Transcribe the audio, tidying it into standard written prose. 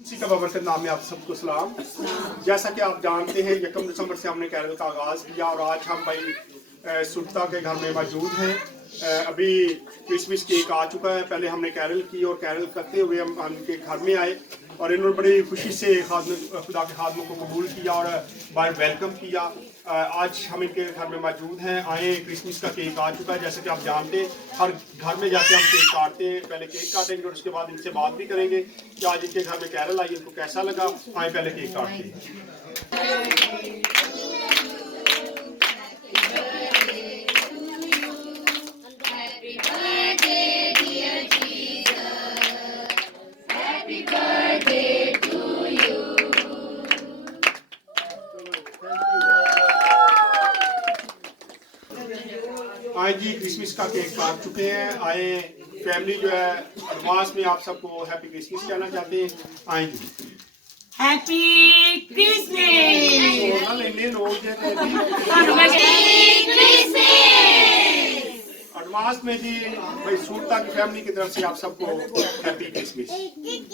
इसी का बरकत नाम में आप सबको सलाम। जैसा कि आप जानते हैं 1 दिसंबर से हमने कैरल का आगाज़ किया और आज हम भाई सुरता के घर में मौजूद हैं। अभी क्रिसमस केक आ चुका है। पहले हमने कैरल की और कैरल करते हुए हम उनके घर में आए और इन्होंने बड़ी खुशी से खुदा के खादमों को कबूल किया और बाहर वेलकम किया। आज हम इनके घर में मौजूद हैं। आए, क्रिसमस का केक आ चुका है। जैसे कि आप जानते हैं हर घर में जाके हम केक काटते हैं। पहले केक काटेंगे और उसके बाद इनसे बात भी करेंगे कि आज इनके घर में कैरल आई, इनको कैसा लगा। आए पहले केक काटते हैं। आए जी, क्रिसमस का केक काट चुके हैं। आए, फैमिली जो है एडवांस में आप सबको हैप्पी क्रिसमस कहना चाहते हैं। आए जी, हैप्पी क्रिसमस। लेने लोग एडवांस में जी भाई सुरता की फैमिली की तरफ से आप सबको हैप्पी क्रिसमस।